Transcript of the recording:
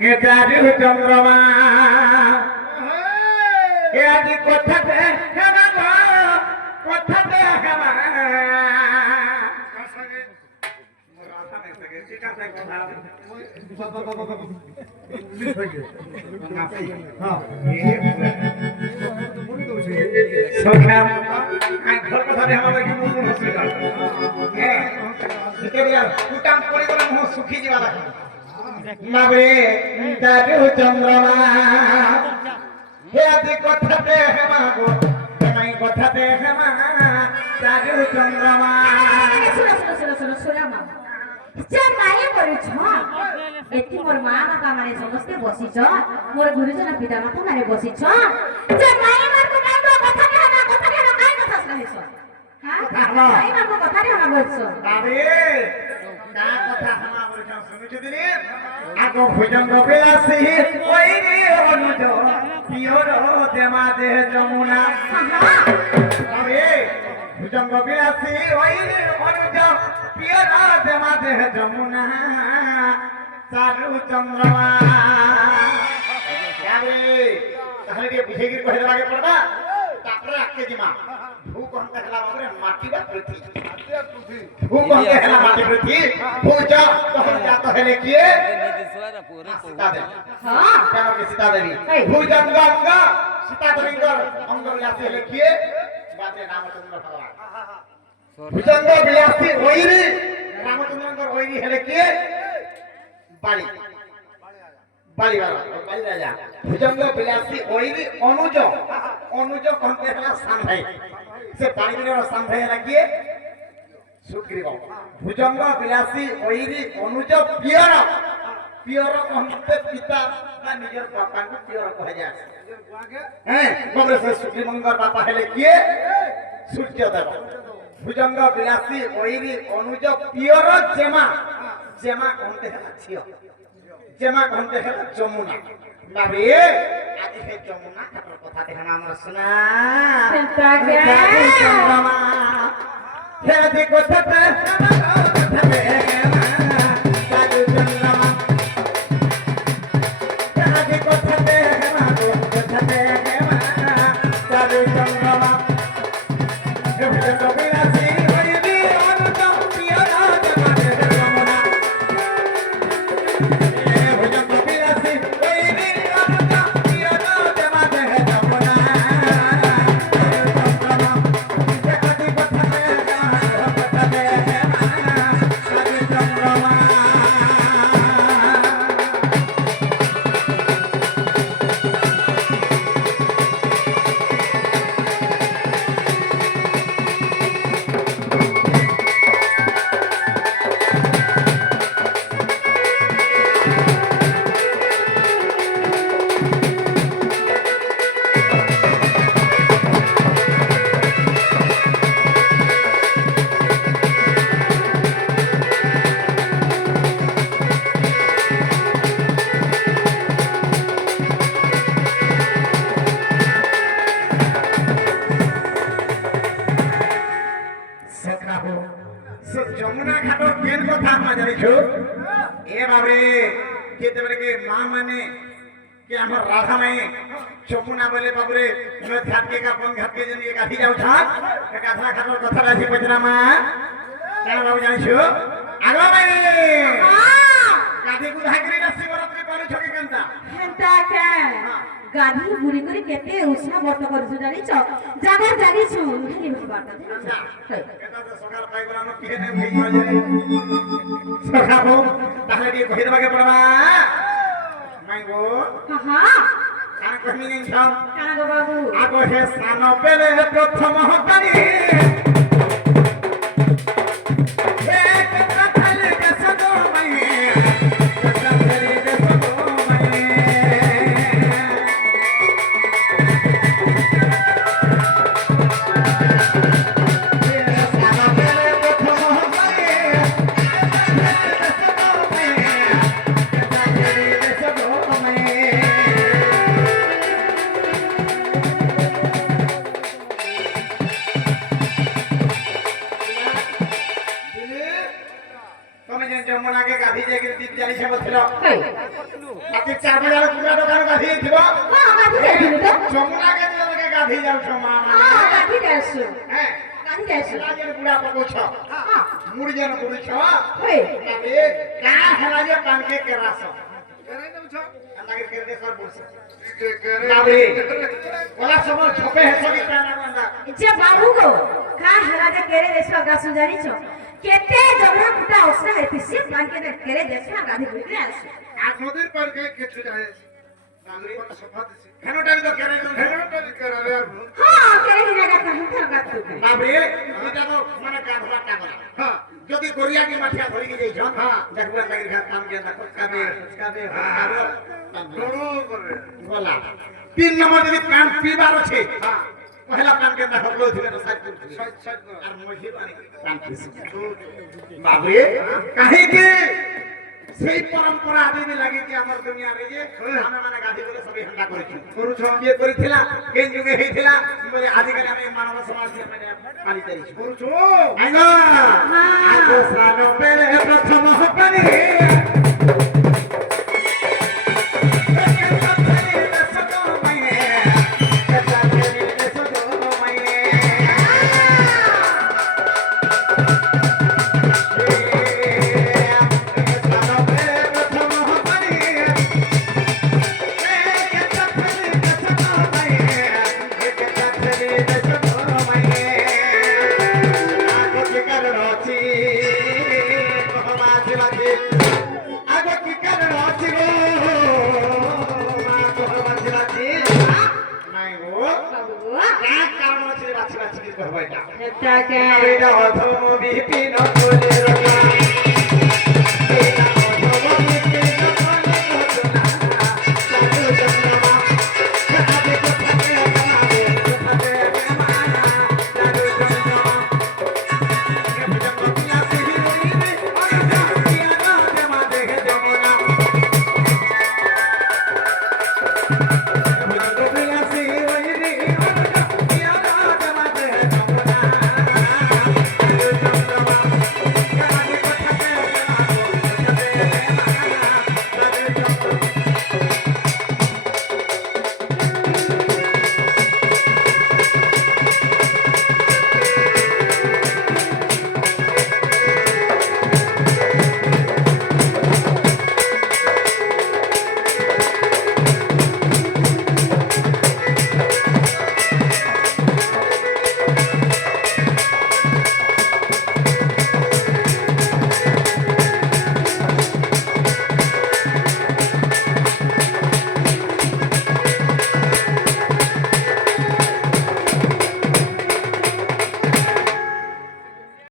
কে চারু চন্দ্রমা এ আজি কথাতে হেমা গো কথাতে হেমা সুখী যা বাবে চারু চন্দ্রমা হে আদি কথাতে হেমা গো হেমাই কথাতে হেমা চারু চন্দ্রমা যে মায়ে পড়েছ এটি মোর মা বাবা মানে সমস্তে বসিছ মোর গুরুজন পিতা মাতা মানে বসিছ যে মায়ে মার কথা কে না কাই কথা কইছ হ্যাঁ মায়ে মার কথা রে না বলছ বাবে কা কথা হামা বলছ শুনিছ দিনে আগো ভুজঙ্গ বিলাসী ওই রে অনুজ পিয়র দেমা দেহ যমুনা বাবে ভুজঙ্গ বিলাসী ওই রে অনুজ পিয়র দেমা দেহ যমুনা চারু চন্দ্রমা বাবে তাহলে দিয়ে বুঝে গিয়ে কহে লাগে পড়বা তারপরে আজকে দিমা ভূকম্প হেলা বাবরে মাটি বা পৃথিবী ভূকম্প হেলা মাটি পৃথিবী পূজা তখন জাত হেলে কি সীতা দেবী হ্যাঁ কেন কি সীতা দেবী ভূজঙ্গ অঙ্গ সীতা দেবীঙ্গর অঙ্গ বিলাসী হেলে কি বাদে রামচন্দ্র ভগবান ভূজঙ্গ বিলাসী ওইরি রামচন্দ্রঙ্গর ওইরি হেলে কি বালি বালি বালি রাজা ভুজঙ্গ বিলাসী ওইরি অনুজ অনুজ কহতে হেলা সান্ধাই সে বালি দিনের সান্ধাই হেলা কি সুগ্রীব ভুজঙ্গ বিলাসী ওইরি অনুজ পিয়র পিয়র কহতে পিতা বা নিজের বাপাকে পিয়র কহে যায় হ্যাঁ বলে সে সুগ্রীবঙ্গর বাপা হেলে কি সূর্যদেব ভুজঙ্গ বিলাসী ওইরি অনুজ পিয়র জেমা জেমা কহতে হেলা ঝিও জেমা কহতে হেলা যমুনা বাবে আজি হে যমুনা ঠাকুর কথা দেখনা আমরা শোনা চিন্তাকে চন্দ্রমা হে দি কথাতে কথাতে চারু চন্দ্রমা হে দি কথাতে কথাতে চারু চন্দ্রমা হে ভুজঙ্গ বিলাসী ওইরি অনুজ পিয়র জেমা দেহ যমুনা ভুজঙ্গ বিলাসী ওইরি অনুজ পিয়র জেমা দেহ যমুনা যমুনা ঘাটর কেন কথা আমরা জানিছো এভাবে যেতেবেলে কে মা মানে কে আমার রাধা মাই যমুনা বলে বাবুরে ঘাটকে কাপন ঘাটকে যদি গাধি যাও ছাত গাধা ঘাটর কথা রাজি পচরা মা কেন বাবু জানিছো আগলা মাই গাধি কু ধাগরি না শিবরাত্রি পানি ছকে কেনতা চিন্তাকে গাধি বুড়ি করে কেতে উষ্ণা ব্রত করছু জানিছ জাগা জানিছু হেলি বার্তা এটা তো সকাল পাইগলা ন কি নে ভই মাঝে সকাবো তাহলে দিয়ে কই দেবাকে পড়বা মাইগো হ্যাঁ কান কইনি নেই সব কানা গো বাবু আগো হে সান পেলে প্রথম হকারি হে কথা খালে কেসদো মাই কথা ধরে দেসদো মাই হেই রাতি 4 বাজার পুরা দোকান গাধি থিব হ্যাঁ গাধি যাইছিলি তো যমুনা কে তোকে গাধি যাও মা হ্যাঁ গাধি যাইছো হ্যাঁ গাধি যাইছো রাজের পুরা পকছ হ্যাঁ মুড়ি যেন করিছ হেই রাতে কা হেলা যে পানকে কেরাস কেরাই দেউছ আন্দাকে কেরে সর বলছ বাবরে ওলা সময় ছপে হেছ কি প্রাণ বান্দা যে বাবু গো কা হেলা যে কেরে দেছো গাছু জানিছো কেতে জমা কুটা ওসরা হেতি সে বানকে দে কেরে দেছো গাধি বুঝলে আসো আজ নদীর পার কে কিছু যায় নাগরিক সভা দিছি হেনটাই তো কেরে হেনটাই কেরাবে আর হ্যাঁ কেরে হিনা গাতা হুঁথা গাতু বাবরে এটা তো মানে কাঁধবা টাকা হ্যাঁ যদি গড়িয়া কি মাঠিয়া ধরি কি যাইছ হ্যাঁ দেখবা লাগি কাম কে না কাবে কাবে ডড়ো করে গলা 3 নম্বর যদি কাম পিবার আছে হ্যাঁ পহেলা কাম কে না হলো দিলে তো সাইড আর মহি পানি কাম পিছি বাবরে কাহে কি সেই পরম্পরা আদিনে লাগি যে আমার দুনিয়ারে যে আমি মানে গাধি করে সবই হান্ডা করেছি পুরুষ বিয়ে করেছিলা কেন যুগে হইছিলা বলে আদিকালে আমি মানব সমাজ মানে পালি করেছি পুরুষ আইনা আজ স্নান পেলে প্রথম পানি হেতাকে এটা অধম বিপিন বলে রাখা এটা অধম বিপিন বলে রাখা সাধু চন্দ্রমা সাধু কোথাতে আমারে কোথাতে মানা সাধু চন্দ্রমা এটা কপিলা সিহিরি অনজা কিয়া না দেমা দেহে যমুনা